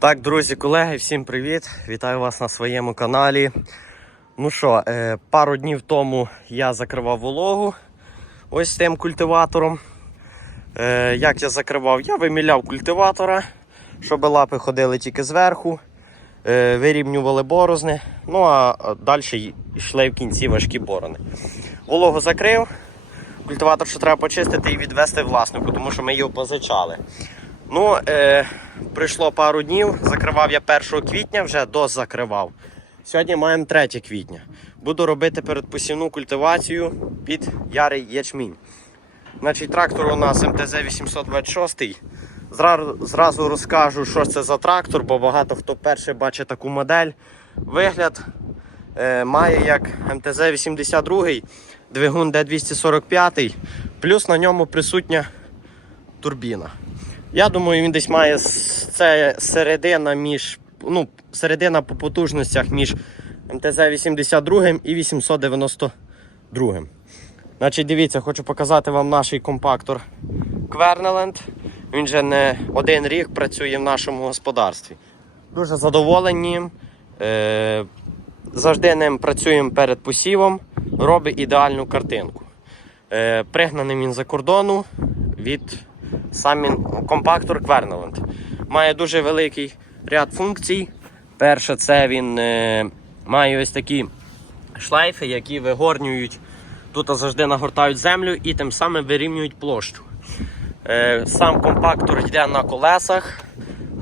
Так, друзі, колеги, всім привіт! Вітаю вас на своєму каналі. Ну що, е, пару днів тому я закривав вологу ось тим культиватором. Е, Як я закривав? Я виміляв культиватора, щоб лапи ходили тільки зверху, е, вирівнювали борозни, ну а далі йшли в кінці важкі борони. Вологу закрив, культиватор ще треба почистити і відвести власнику, тому що ми його позичали. Ну, е, прийшло пару днів, закривав я 1 квітня, вже дозакривав. Сьогодні маємо 3 квітня. Буду робити передпосівну культивацію під ярий ячмінь. Значить, трактор у нас МТЗ 826. Зразу, зразу розкажу, що це за трактор, бо багато хто перше бачить таку модель. Вигляд е, має як МТЗ 82, двигун Д245, плюс на ньому присутня турбіна. Я думаю, він десь має це середина між ну, середина по потужностях між МТЗ 82 і 892. Значить, дивіться, хочу показати вам наш компактор Квернеленд. Він вже не один рік працює в нашому господарстві. Дуже задоволені. Е, завжди ним працюємо перед посівом, робить ідеальну картинку. Е, пригнаний він за кордону від сам він компактор Квернеленд. Має дуже великий ряд функцій. Перше, це він е, має ось такі шлейфи, які вигорнюють, тут завжди нагортають землю і тим самим вирівнюють площу. Е, сам компактор йде на колесах.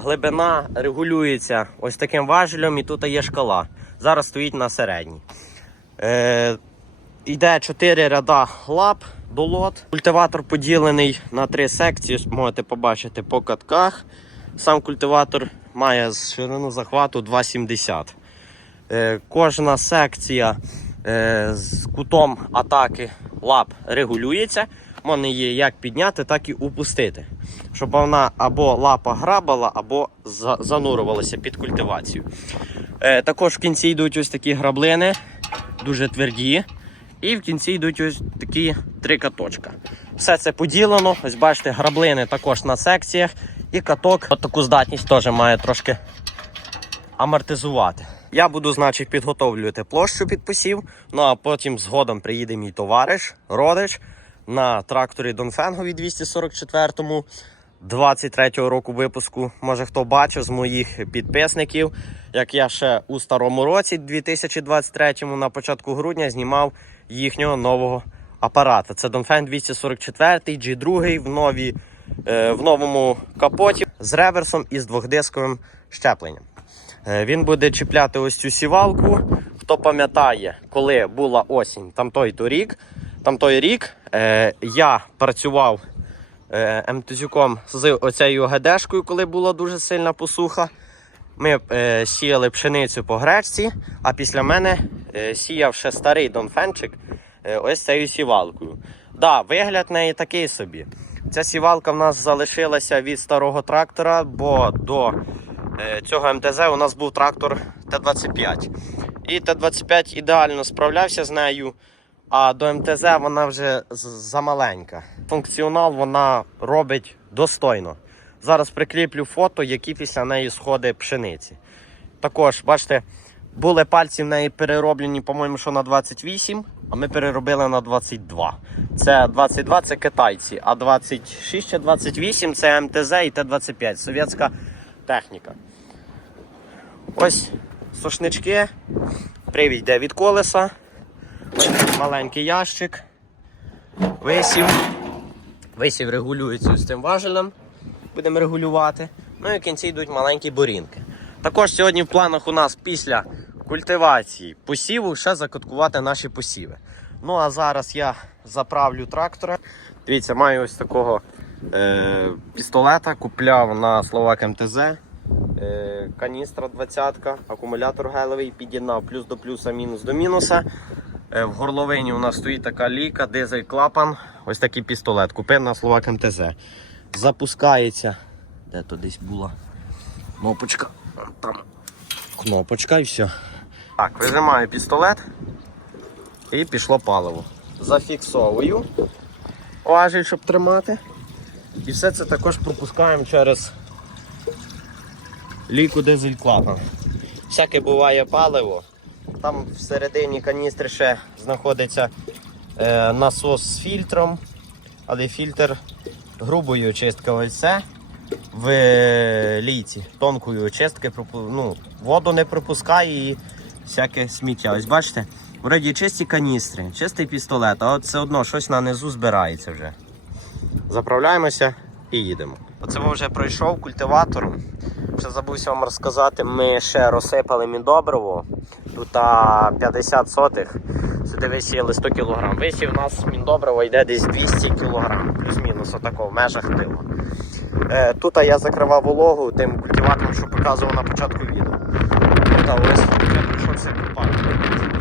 Глибина регулюється ось таким важелем, і тут є шкала. Зараз стоїть на середній. Е, Йде 4 ряда лап, болот. Культиватор поділений на три секції, можете побачити по катках. Сам культиватор має ширину захвату 2,70. Е, Кожна секція е, з кутом атаки лап регулюється. Можна її як підняти, так і упустити. Щоб вона або лапа грабала, або за- занурювалася під культивацію. Е, Також в кінці йдуть ось такі граблини, дуже тверді. І в кінці йдуть ось такі три каточка. Все це поділено. Ось бачите, граблини також на секціях. І каток от таку здатність теж має трошки амортизувати. Я буду, значить, підготовлювати площу під посів. Ну а потім згодом приїде мій товариш, родич на тракторі Донфенгові 244-му 23-го року випуску. Може хто бачив з моїх підписників, як я ще у старому році, 2023-му, на початку грудня, знімав їхнього нового апарата. Це Донфен 244 G2 в, новій, е, в новому капоті з реверсом і з двохдисковим щепленням. Е, Він буде чіпляти ось цю сівалку. Хто пам'ятає, коли була осінь, там той то рік, там той рік е, я працював е, МТЗюком з оцею ГДшкою, коли була дуже сильна посуха. Ми е, сіяли пшеницю по гречці, а після мене сіяв ще старий донфенчик е, ось цією сівалкою. Да, вигляд неї такий собі. Ця сівалка в нас залишилася від старого трактора, бо до е, цього МТЗ у нас був трактор Т-25. І Т-25 ідеально справлявся з нею, а до МТЗ вона вже замаленька. Функціонал вона робить достойно. Зараз прикріплю фото, які після неї сходи пшениці. Також, бачите, були пальці в неї перероблені, по-моєму, що на 28, а ми переробили на 22. Це 22 це китайці, а 26 чи 28 це МТЗ і Т-25, совєтська техніка. Ось сушнички. Привід йде від колеса. Маленький ящик. Висів. Висів регулюється з цим важелем. Будемо регулювати. Ну і в кінці йдуть маленькі борінки. Також сьогодні в планах у нас після культивації посіву ще закаткувати наші посіви. Ну а зараз я заправлю трактора. Дивіться, маю ось такого е, пістолета, купляв на Словак МТЗ. Е, каністра 20-ка, акумулятор гелевий, під'єднав плюс до плюса, мінус до мінуса. Е, в горловині у нас стоїть така ліка, дизель клапан. Ось такий пістолет. Купив на Словак МТЗ. Запускається. Де то десь була кнопочка? Там кнопочка і все. Так, вижимаю пістолет і пішло паливо. Зафіксовую важіль, щоб тримати. І все це також пропускаємо через ліку дизель клапан. Всяке буває паливо. Там всередині каністри ще знаходиться е, насос з фільтром, але фільтр грубої очистки ось це в лійці. Тонкої очистки ну, воду не пропускає і всяке сміття. Ось бачите, вроді чисті каністри, чистий пістолет, а от все одно щось на низу збирається вже. Заправляємося і їдемо. Оце ми вже пройшов культиватором. Ще забувся вам розказати, ми ще розсипали міндобриво. Тут 50 сотих. Сюди висіяли 100 кг. Висів у нас міндобриво йде десь 200 кг, плюс-мінус, отако, в межах тилу. Е, тут я закривав вологу тим культиватором, що показував на початку відео. Тут ось прийшовся купати.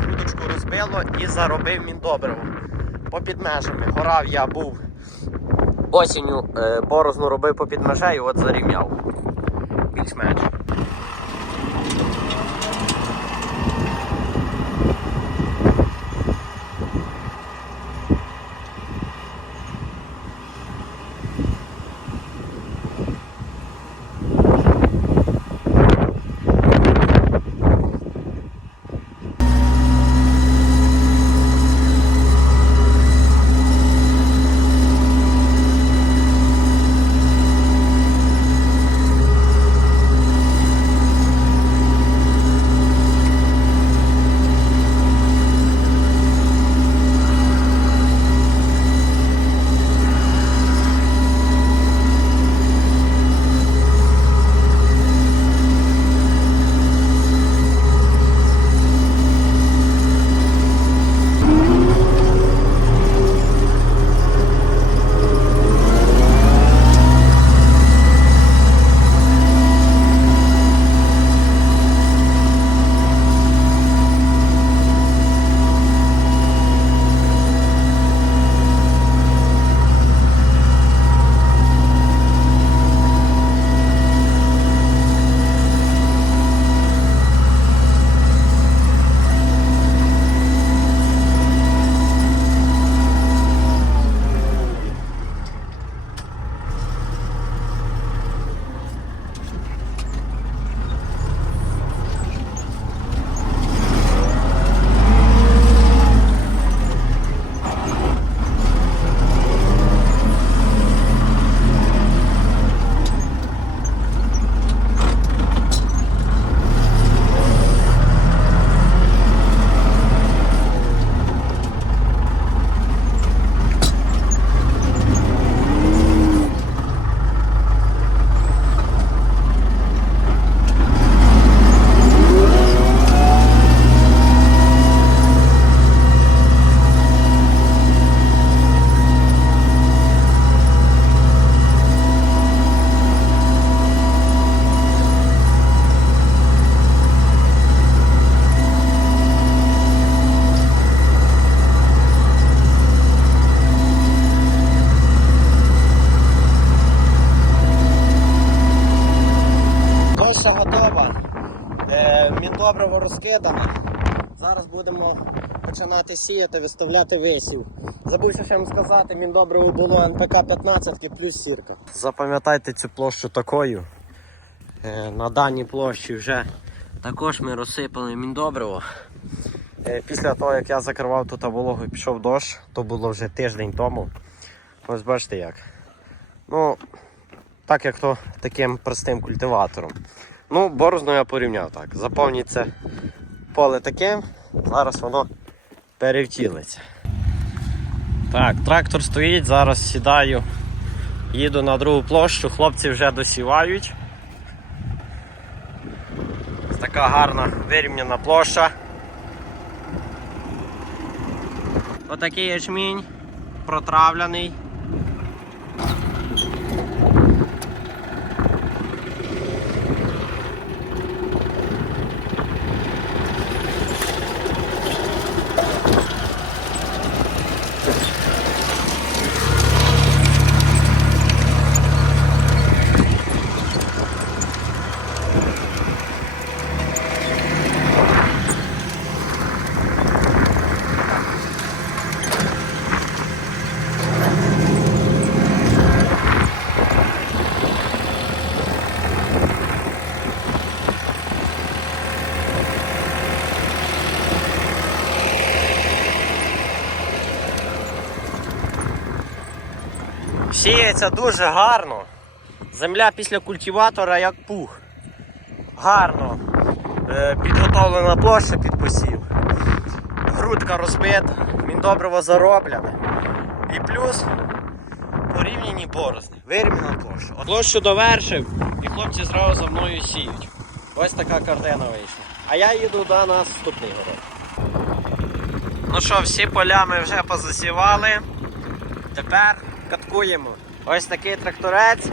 Грудочку розбило і заробив він міндобриво. Попід межами. Горав я був осінню е, борозну робив попід межею, от зарівняв. Більш-менш. Міндобриво. Зараз будемо починати сіяти, виставляти висів. Забувся ще вам сказати, міндобриво було НПК 15 плюс сірка. Запам'ятайте цю площу такою. Е, На даній площі вже також ми розсипали міндобриво. Е, Після того, як я закривав тут вологу і пішов дощ, то було вже тиждень тому. Ось бачите як. Ну, так як то таким простим культиватором. Ну, борозно я порівняв так. Заповнюється поле таким, зараз воно перевтілиться. Так, трактор стоїть, зараз сідаю, їду на другу площу, хлопці вже досівають. Така гарна вирівняна площа. Отакий ячмінь протравляний. Сіється дуже гарно. Земля після культиватора як пух. Гарно. Е, підготовлена площа під посів. Грудка розбита, міндобриво зароблене. І плюс порівняні борозни. Вирівняна площа. От Площу довершив і хлопці зразу за мною сіють. Ось така картина вийшла. А я їду до нас наступний город. Ну що, всі поля ми вже позасівали. Тепер каткуємо. Ось такий тракторець.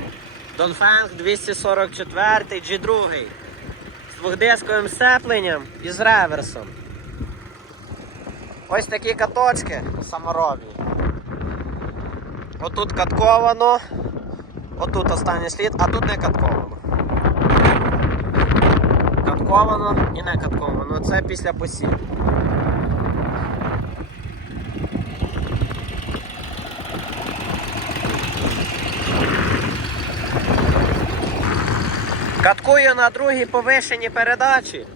Донфенг 244 G2. З двохдисковим сцепленням і з реверсом. Ось такі каточки саморобні. Отут катковано. Отут останній слід, а тут не катковано. Катковано і не катковано. Це після посіву. Каткую на другій повишенні передачі.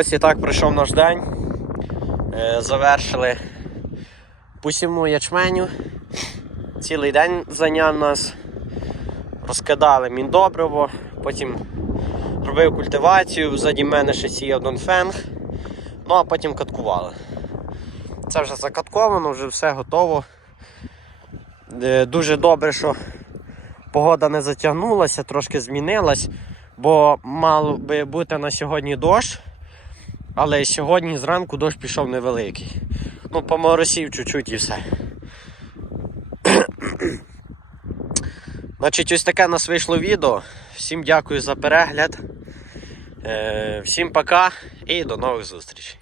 Ось і так пройшов наш день. Е, Завершили посівну ячменю. Цілий день зайняв нас. Розкидали міндобриво, потім робив культивацію, ззаді мене ще сіяв Донфенг, ну а потім каткували. Це вже закатковано, вже все готово. Е, Дуже добре, що погода не затягнулася, трошки змінилась, бо мав би бути на сьогодні дощ. Але сьогодні зранку дощ пішов невеликий. Ну, поморосів чуть-чуть і все. Значить, ось таке у нас вийшло відео. Всім дякую за перегляд. Е, Всім пока і до нових зустрічей.